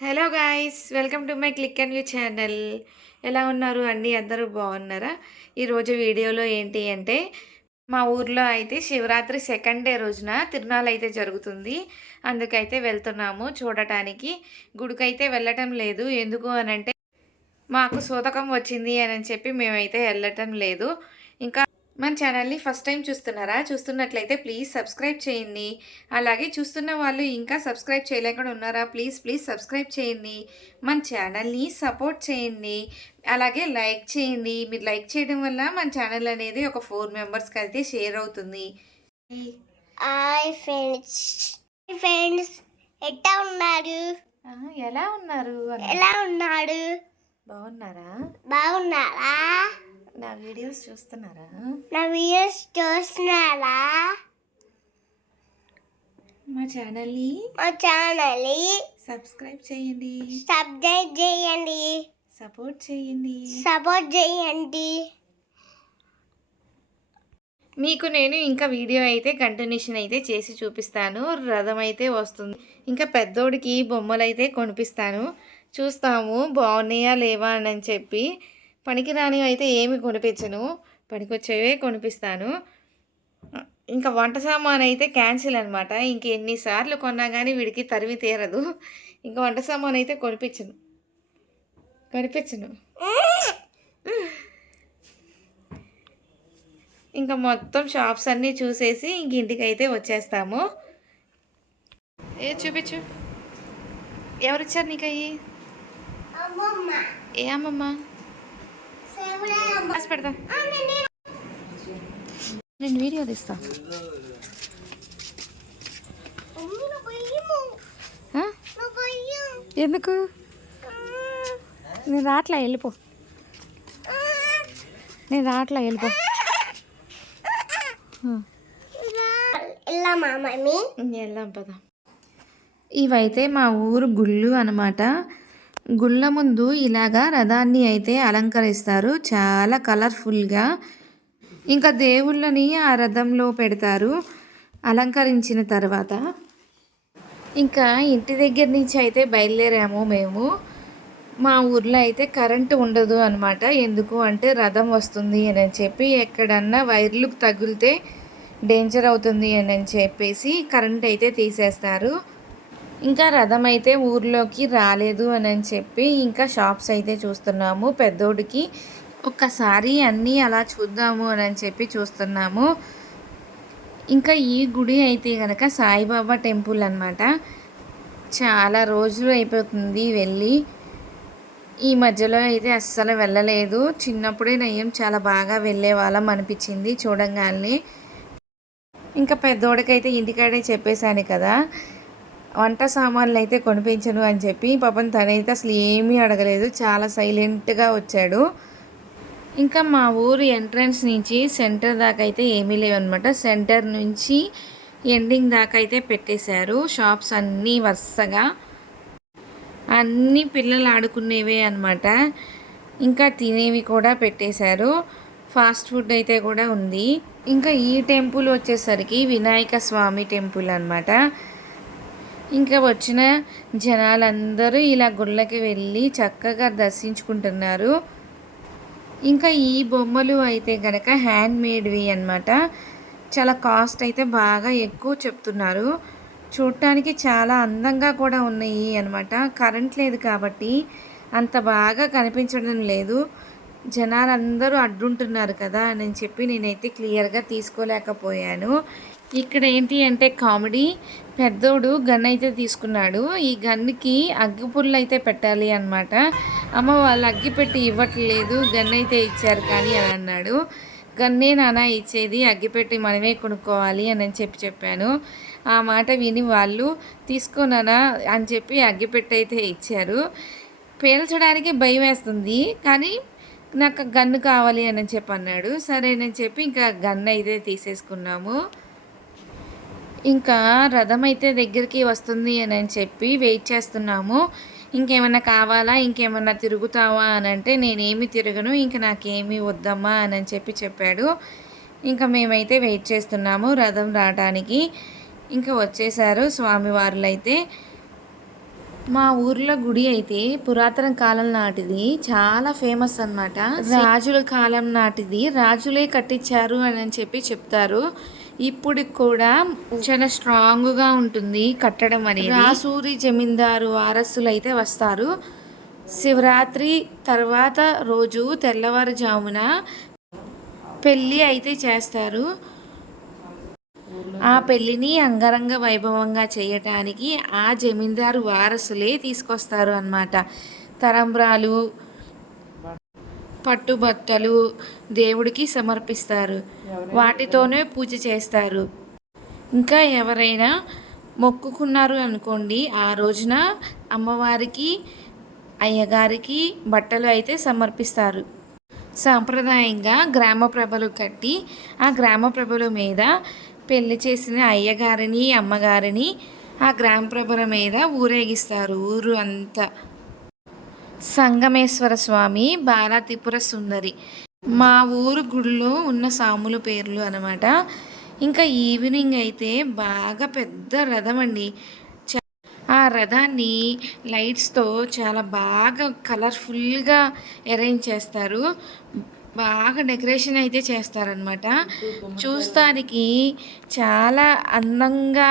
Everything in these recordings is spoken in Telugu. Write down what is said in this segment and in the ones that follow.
Hello guys, welcome to my click and view channel. ఎలా ఉన్నారు అండి? అందరూ బాగున్నారా? ఈరోజు వీడియోలో ఏంటి అంటే మా ఊర్లో అయితే శివరాత్రి సెకండ్ డే రోజున తిరునాళ్ళు అయితే జరుగుతుంది. అందుకైతే వెళ్తున్నాము చూడటానికి. గుడికైతే వెళ్ళటం లేదు. ఎందుకు అనంటే మాకు సూతకం వచ్చింది అని చెప్పి మేమైతే వెళ్ళటం లేదు. ఇంకా మన ఛానల్ని ఫస్ట్ టైం చూస్తున్నారా? చూస్తున్నట్లయితే ప్లీజ్ సబ్స్క్రైబ్ చేయండి. అలాగే చూస్తున్న వాళ్ళు ఇంకా సబ్స్క్రైబ్ చేయలేకుండా ఉన్నారా? ప్లీజ్ సబ్స్క్రైబ్ చేయండి. మన ఛానల్ని సపోర్ట్ చేయండి. అలాగే లైక్ చేయండి. మీరు లైక్ చేయడం వల్ల మన ఛానల్ అనేది ఒక 4 మెంబర్స్కి అయితే షేర్ అవుతుంది. Hi friends. ఫ్రెండ్స్ ఎట్లా ఉన్నారు? ఎలా ఉన్నారు? ఎలా ఉన్నాడు? బాగున్నారా? బాగున్నారా? నా వీడియోస్ చూస్తున్నారా? నా వీడియోస్ చూస్తున్నారా? మా ఛానల్ని సబ్స్క్రైబ్ చేయండి. సబ్స్క్రైబ్ చేయండి. సపోర్ట్ చేయండి. సపోర్ట్ చేయండి. మీకు నేను ఇంకా వీడియో అయితే కంటిన్యూషన్ అయితే చేసి చూపిస్తాను. రథం అయితే వస్తుంది. ఇంకా పెద్దోడికి బొమ్మలు అయితే కొనిపిస్తాను. చూస్తాము బాగున్నాయా లేవా అని చెప్పి. పనికిరాని అయితే ఏమి కొనిపించను, పనికొచ్చేవే కొనిపిస్తాను. ఇంకా వంట సామాన్ అయితే క్యాన్సిల్ అనమాట. ఇంక ఎన్నిసార్లు కొన్నా కానీ వీడికి తరిమి తీరదు. ఇంకా వంట సామాన్ అయితే కొనిపించను. ఇంకా మొత్తం షాప్స్ అన్నీ చూసేసి ఇంక ఇంటికి అయితే వచ్చేస్తాము. చూపించు, ఎవరు ఇచ్చారు నీకు అయ్యి? ఏ అమ్మమ్మ? పెడతా, నేను వీడియో తీస్తా. ఎందుకు? నేను రాట్లా, వెళ్ళిపో. వెళ్దాం పదా. ఇవైతే మా ఊరు గుళ్ళు అనమాట. గుళ్ళ ముందు ఇలాగా రథాన్ని అయితే అలంకరిస్తారు చాలా కలర్ఫుల్గా. ఇంకా దేవుళ్ళని ఆ రథంలో పెడతారు. అలంకరించిన తర్వాత ఇంకా ఇంటి దగ్గర నుంచి అయితే బయలుదేరాము మేము. మా ఊర్లో అయితే కరెంటు ఉండదు అనమాట. ఎందుకు అంటే రథం వస్తుంది అని చెప్పి, ఎక్కడన్నా వైర్లు తగిలితే డేంజర్ అవుతుంది అని చెప్పేసి కరెంట్ అయితే తీసేస్తారు. ఇంకా రథం అయితే ఊర్లోకి రాలేదు అని చెప్పి ఇంకా షాప్స్ అయితే చూస్తున్నాము. పెద్దోడికి ఒక్కసారి అన్నీ అలా చూద్దాము అని చెప్పి చూస్తున్నాము. ఇంకా ఈ గుడి అయితే కనుక సాయిబాబా టెంపుల్ అనమాట. చాలా రోజులు అయిపోతుంది వెళ్ళి. ఈ మధ్యలో అయితే అస్సలు వెళ్ళలేదు. చిన్నప్పుడే నయ్యం చాలా బాగా వెళ్ళే వాళ్ళం అనిపించింది చూడంగానే. ఇంకా పెద్దోడికైతే ఇంటికాడే చెప్పేశాను కదా, వంట సామాన్లు అయితే కొనిపించను అని చెప్పి. పాపం తనైతే అసలు ఏమీ అడగలేదు, చాలా సైలెంట్గా వచ్చాడు. ఇంకా మా ఊరు ఎంట్రన్స్ నుంచి సెంటర్ దాకా అయితే ఏమీ లేవన్నమాట. సెంటర్ నుంచి ఎండింగ్ దాకా అయితే పెట్టేశారు షాప్స్ అన్నీ వరుసగా. అన్నీ పిల్లలు ఆడుకునేవే అనమాట. ఇంకా తినేవి కూడా పెట్టేశారు. ఫాస్ట్ ఫుడ్ అయితే కూడా ఉంది. ఇంకా ఈ టెంపుల్ వచ్చేసరికి వినాయక స్వామి టెంపుల్ అనమాట. ఇంకా వచ్చిన జనాలందరూ ఇలా గుళ్ళకి వెళ్ళి చక్కగా దర్శించుకుంటున్నారు. ఇంకా ఈ బొమ్మలు అయితే కనుక హ్యాండ్ మేడ్వి అనమాట. చాలా కాస్ట్ అయితే బాగా ఎక్కువ చెప్తున్నారు. చూడటానికి చాలా అందంగా కూడా ఉన్నాయి అనమాట. కరెంట్ లేదు కాబట్టి అంత బాగా కనిపించడం లేదు. జనాలందరూ అడ్డుంటున్నారు కదా అని చెప్పి నేనైతే క్లియర్గా తీసుకోలేకపోయాను. ఇక్కడ ఏంటి అంటే కామెడీ, పెద్దోడు గన్ అయితే తీసుకున్నాడు. ఈ గన్కి అగ్గిపుల్ల అయితే పెట్టాలి అనమాట. అమ్మ వాళ్ళు అగ్గి పెట్టి ఇవ్వట్లేదు, గన్ అయితే ఇచ్చారు కానీ అని అన్నాడు. గన్నే నానా ఇచ్చేది, అగ్గిపెట్టి మనమే కొనుక్కోవాలి అని చెప్పాను. ఆ మాట విని వాళ్ళు తీసుకోనానా అని చెప్పి అగ్గిపెట్టి అయితే ఇచ్చారు. పేల్చడానికి భయం వేస్తుంది కానీ నాకు గన్ను కావాలి అని చెప్పి అన్నాడు. సరేనని చెప్పి ఇంకా గన్ అయితే తీసేసుకున్నాము. ఇంకా రథం అయితే దగ్గరికి వస్తుంది అని చెప్పి వెయిట్ చేస్తున్నాము. ఇంకేమన్నా కావాలా, ఇంకేమన్నా తిరుగుతావా అని అంటే నేనేమి తిరగను, ఇంక నాకేమీ వద్దమ్మా అని చెప్పాడు. ఇంకా మేమైతే వెయిట్ చేస్తున్నాము రథం రావడానికి. ఇంకా వచ్చేసారు స్వామివార్లు అయితే. మా ఊర్లో గుడి అయితే పురాతన కాలం నాటిది, చాలా ఫేమస్ అన్నమాట. రాజుల కాలం నాటిది, రాజులే కట్టించారు అని చెప్పి చెప్తారు. ఇప్పుడు కూడా చాలా స్ట్రాంగ్గా ఉంటుంది కట్టడం అనేది. రాసూరి జమీందారు వారసులు అయితే వస్తారు. శివరాత్రి తర్వాత రోజు తెల్లవారుజామున పెళ్ళి అయితే చేస్తారు. ఆ పెళ్ళిని అంగరంగ వైభవంగా చేయటానికి ఆ జమీందారు వారసులే తీసుకొస్తారు అన్నమాట. తలంబ్రాలు, పట్టుబట్టలు దేవుడికి సమర్పిస్తారు. వాటితోనే పూజ చేస్తారు. ఇంకా ఎవరైనా మొక్కుకున్నారు అనుకోండి, ఆ రోజున అమ్మవారికి, అయ్యగారికి బట్టలు అయితే సమర్పిస్తారు. సాంప్రదాయంగా గ్రామ ప్రభలు కట్టి ఆ గ్రామ ప్రభల మీద పెళ్లి చేసిన అయ్యగారిని, అమ్మగారిని ఆ గ్రామ ప్రభల మీద ఊరేగిస్తారు ఊరు అంతా. సంగమేశ్వర స్వామి, బాలా త్రిపుర సుందరి మా ఊరు గుడిలో ఉన్న సాముల పేర్లు అనమాట. ఇంకా ఈవినింగ్ అయితే బాగా పెద్ద రథం అండి. ఆ రథాన్ని లైట్స్తో చాలా బాగా కలర్ఫుల్గా అరేంజ్ చేస్తారు. బాగా డెకరేషన్ అయితే చేస్తారనమాట. చూస్తానికి చాలా అందంగా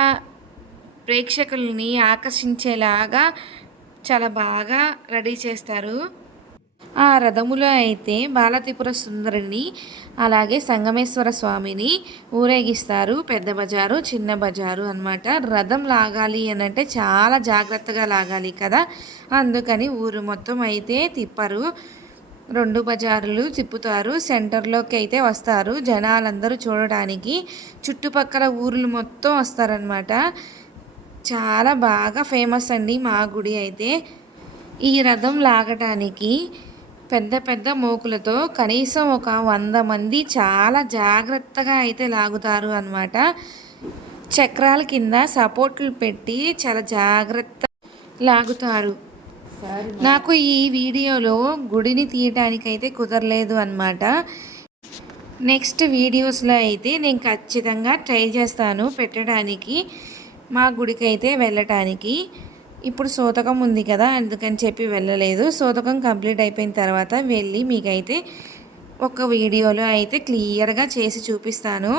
ప్రేక్షకుల్ని ఆకర్షించేలాగా చాలా బాగా రెడీ చేస్తారు. ఆ రథములో అయితే బాలత్రిపుర సుందరిని, అలాగే సంగమేశ్వర స్వామిని ఊరేగిస్తారు. పెద్ద బజారు, చిన్న బజారు అన్నమాట. రథం లాగాలి అని అంటే చాలా జాగ్రత్తగా లాగాలి కదా, అందుకని ఊరు మొత్తం అయితే తిప్పరు. 2 బజారులు తిప్పుతారు. సెంటర్లోకి అయితే వస్తారు జనాలందరూ చూడడానికి. చుట్టుపక్కల ఊర్లు మొత్తం వస్తారనమాట. చాలా బాగా ఫేమస్ అండి మా గుడి అయితే. ఈ రథం లాగటానికి పెద్ద పెద్ద మోకులతో కనీసం ఒక 100 మంది చాలా జాగ్రత్తగా అయితే లాగుతారు అన్నమాట. చక్రాల కింద సపోర్ట్లు పెట్టి చాలా జాగ్రత్త లాగుతారు. నాకు ఈ వీడియోలో గుడిని తీయటానికైతే కుదరలేదు అన్నమాట. నెక్స్ట్ వీడియోస్లో అయితే నేను ఖచ్చితంగా ట్రై చేస్తాను పెట్టడానికి, మా గుడికి అయితే వెళ్ళటానికి. ఇప్పుడు సూతకం ఉంది కదా, అందుకని చెప్పి వెళ్ళలేదు. సూతకం కంప్లీట్ అయిపోయిన తర్వాత వెళ్ళి మీకైతే ఒక వీడియోలో అయితే క్లియర్గా చేసి చూపిస్తాను.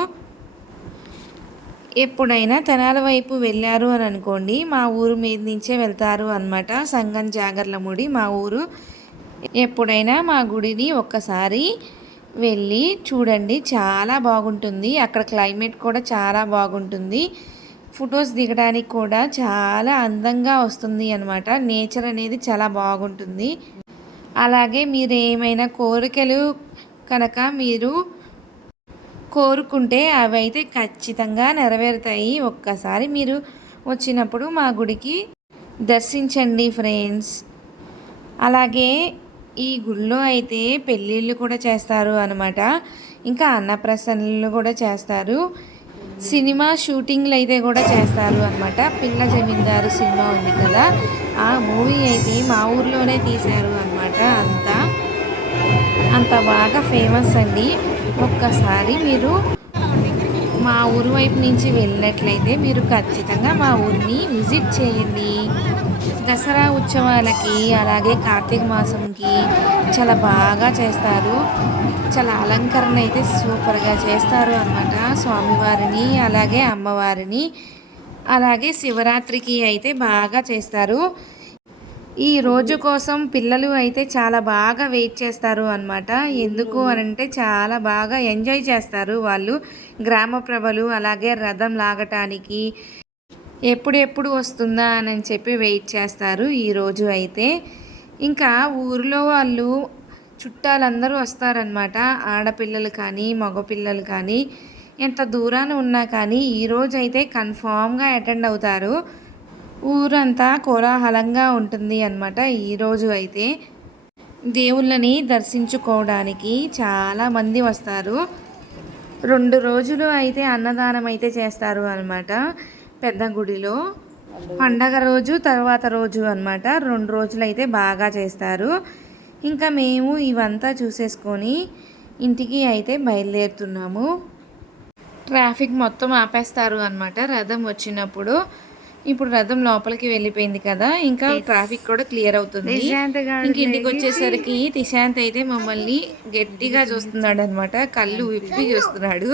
ఎప్పుడైనా తెనాల వైపు వెళ్ళారు అని అనుకోండి, మా ఊరు మీద నుంచే వెళ్తారు అన్నమాట. సంగం జాగర్లముడి మా ఊరు. ఎప్పుడైనా మా గుడిని ఒక్కసారి వెళ్ళి చూడండి, చాలా బాగుంటుంది. అక్కడ క్లైమేట్ కూడా చాలా బాగుంటుంది. ఫొటోస్ దిగడానికి కూడా చాలా అందంగా వస్తుంది అన్నమాట. నేచర్ అనేది చాలా బాగుంటుంది. అలాగే మీరు ఏమైనా కోరికలు కనుక మీరు కోరుకుంటే అవి అయితే ఖచ్చితంగా నెరవేరుతాయి. ఒక్కసారి మీరు వచ్చినప్పుడు మా గుడికి దర్శించండి ఫ్రెండ్స్. అలాగే ఈ గుడిలో అయితే పెళ్ళిళ్ళు కూడా చేస్తారు అన్నమాట. ఇంకా అన్నప్రసన్నలు కూడా చేస్తారు. సినిమా షూటింగ్లు అయితే కూడా చేస్తారు అన్నమాట. పిల్ల జమీందారు సినిమా ఉంది కదా, ఆ మూవీ అయితే మా ఊర్లోనే తీశారు అన్నమాట. అంత బాగా ఫేమస్ అండి. ఒక్కసారి మీరు మా ఊరు వైపు నుంచి వెళ్ళినట్లయితే మీరు ఖచ్చితంగా మా ఊరిని విజిట్ చేయండి. దసరా ఉత్సవాలకి, అలాగే కార్తీక మాసంకి చాలా బాగా చేస్తారు. చాలా అలంకరణ అయితే సూపర్గా చేస్తారు అన్నమాట స్వామివారిని, అలాగే అమ్మవారిని. అలాగే శివరాత్రికి అయితే బాగా చేస్తారు. ఈ రోజు కోసం పిల్లలు అయితే చాలా బాగా వెయిట్ చేస్తారు అన్నమాట. ఎందుకు అనంటే చాలా బాగా ఎంజాయ్ చేస్తారు వాళ్ళు. గ్రామ ప్రభలు అలాగే రథం లాగటానికి ఎప్పుడెప్పుడు వస్తుందా అని చెప్పి వెయిట్ చేస్తారు ఈరోజు అయితే. ఇంకా ఊరిలో వాళ్ళు చుట్టాలందరూ వస్తారనమాట. ఆడపిల్లలు కానీ మగపిల్లలు కానీ ఎంత దూరాన ఉన్నా కానీ ఈరోజు అయితే కన్ఫామ్గా అటెండ్ అవుతారు. ఊరంతా కోలాహలంగా ఉంటుంది అన్నమాట. ఈరోజు అయితే దేవుళ్ళని దర్శించుకోవడానికి చాలామంది వస్తారు. 2 రోజులు అయితే అన్నదానం అయితే చేస్తారు అన్నమాట పెద్ద గుడిలో. పండగ రోజు తర్వాత రోజు అన్నమాట. 2 రోజులు అయితే బాగా చేస్తారు. ఇంకా మేము ఇవంతా చూసేసుకొని ఇంటికి అయితే బయలుదేరుతున్నాము. ట్రాఫిక్ మొత్తం ఆపేస్తారు అన్నమాట రథం వచ్చినప్పుడు. ఇప్పుడు రథం లోపలికి వెళ్ళిపోయింది కదా, ఇంకా ట్రాఫిక్ కూడా క్లియర్ అవుతుంది. ఇంక ఇంటికి వచ్చేసరికి తిశాంత్ అయితే మమ్మల్ని గట్టిగా చూస్తున్నాడు అనమాట, కళ్ళు విప్పి చూస్తున్నాడు.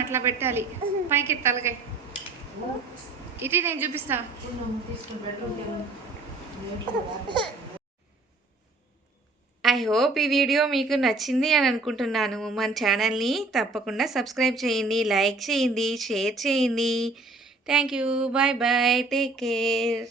అట్లా పెట్టాలి, పైకి ఎత్తాలి. ఇటీ నేను చూపిస్తా. ఐ హోప్ ఈ వీడియో మీకు నచ్చింది అని అనుకుంటున్నాను. మన ఛానల్ని తప్పకుండా సబ్స్క్రైబ్ చేయండి, లైక్ చేయండి, షేర్ చేయండి. Thank you, bye bye, take care.